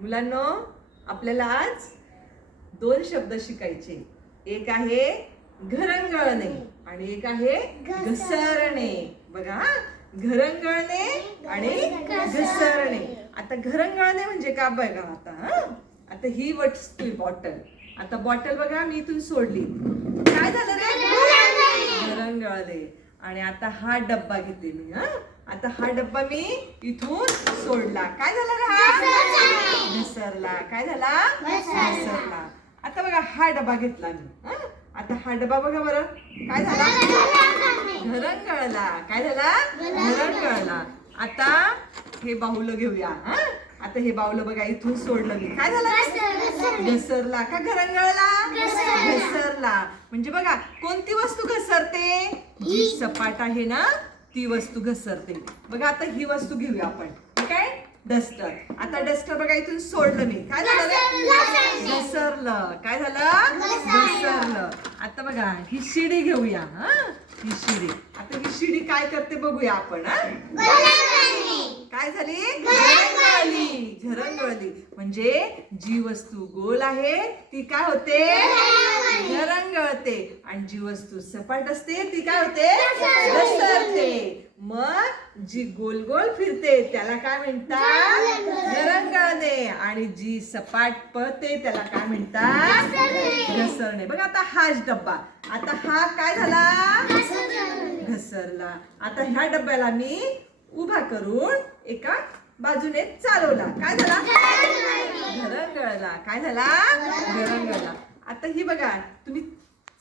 मुलांनो, आपल्याला आज दोन शब्द शिकायचे. एक आहे घरंगळणे आणि एक आहे घसरणे. बघा, घरंगळणे आणि घसरणे. आता घरंगळणे म्हणजे का बघा. आता ही वस्तू आहे बॉटल. आता बॉटल बघा मी इथून सोडली, काय झालं रे? घरंगळले. आणि आता हा डब्बा घेते मी. आता हा डब्बा मी इथून सोडला, काय झालं रे? हा घसरला. काय झाला? घसरला. आता बघा हा डबा घेतला मी. आता हा डबा बघा बरं, काय झाला? घरंगळला. काय झाला? घरंगळला. आता हे बाहुलं घेऊया. आता हे बाहुलं बघा इथून सोडलं मी, काय झालं? घसरला. का घरंगळला? घसरला. म्हणजे बघा कोणती वस्तू घसरते? जी सपाट आहे ना ती वस्तू घसरते. बघा आता ही वस्तू घेऊया आपण, ठीक आहे? डस्टर. आता डस्टर बघा इथून सोडलं मी, काय झालं? घसरलं. काय झालं? घसरलं. आता बघा ही शिडी घेऊया. ही शिडी. आता ही शिडी काय करते बघूया आपण. काय झाली? घरंगळली. घरंगळली म्हणजे जी वस्तू गोल आहे ती काय होते? घरंगळते. आणि जी वस्तू सपाट असते ती काय होते? घसरते. मग जी गोल गोल फिरते त्याला काय म्हणतात? घरंगळणे. आणि जी सपाट पळते त्याला काय म्हणतात? घसरणे. बघा आता हाच डब्बा. आता हा काय झाला? घसरला. आता ह्या डब्याला मी उभा करून एका बाजूने चालवला, काय झाला? घरंगळला. काय झाला? घरंगळला. आता ही बघा, तुम्ही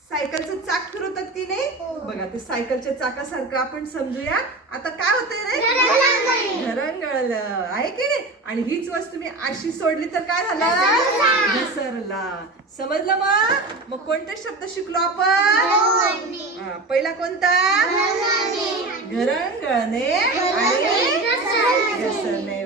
सायकलचं चाक फिरवतात की नाही? बघा ते सायकलच्या चाकासारखं आपण समजूया. आता काय होतंय रे? घरंगळलं आहे की नाही? आणि हीच वस्तू मी अशी सोडली तर काय झालं? घसरला. समजलं? मग कोणते शब्द शिकलो आपण? पहिला कोणता? घरंगळणे आणि घसरणे.